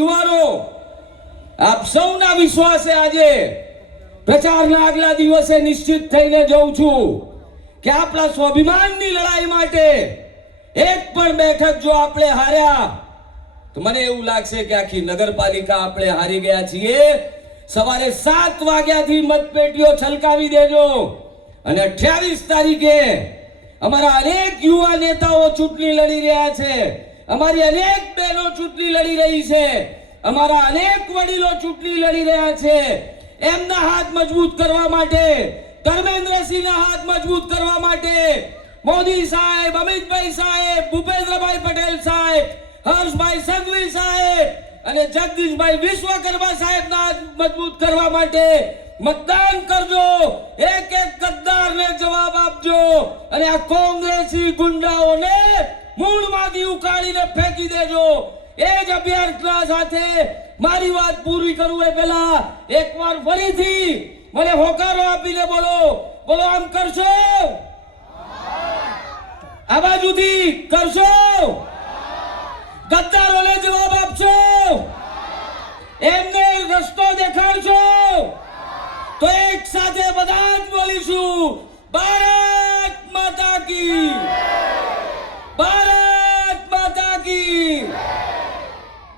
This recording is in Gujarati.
યુવાનો, આપ સૌના વિશ્વાસે આજે પ્રચારના આગલા દિવસે નિશ્ચિત થઈને જઉં છું કે આપણા સ્વાભિમાનની લડાઈ માટે એક પણ બેઠક જો આપણે હાર્યા તો મને એવું લાગશે કે આખી નગરપાલિકા આપણે હારી ગયા છીએ. સવારે 7 વાગ્યાથી મતપેટીઓ છલકાવી દેજો અને 28 તારીખે અમારા અનેક યુવા નેતાઓ ચૂંટણી લડી રહ્યા છે, અમારી અનેક બહેનો ચૂંટણી લડી રહી છે, અમારા અનેક વડીલો ચૂંટણી લડી રહ્યા છે. એમના હાથ મજબૂત કરવા માટે, ધર્મેન્દ્રસિંહના હાથ મજબૂત કરવા માટે મોદી સાહેબ, અમિતભાઈ સાહેબ, ભૂપેન્દ્રભાઈ પટેલ સાહેબ, હર્ષભાઈ સંઘવી સાહેબ અને જગદીશભાઈ વિશ્વકર્મા સાહેબના હાથ મજબૂત કરવા માટે મતદાન કરજો. એક એક ગદ્દારને જવાબ આપજો અને આ કોંગ્રેસી ગુંડાઓને મૂળમાંથી ઉખાડીને ફેંકી દેજો. એ જ અભ્યર્થના સાથે મારી વાત પૂરી કરું એ પહેલા એકવાર ફરીથી મને હોકારો આપીને બોલો, બોલો આમ કરશો, આ બાજુથી કરશો, ગદ્દારોને જવાબ આપશો, એમને રસ્તો દેખાડશો. તો એક સાથે બધા જ બોલીશું ભારત માતા કી.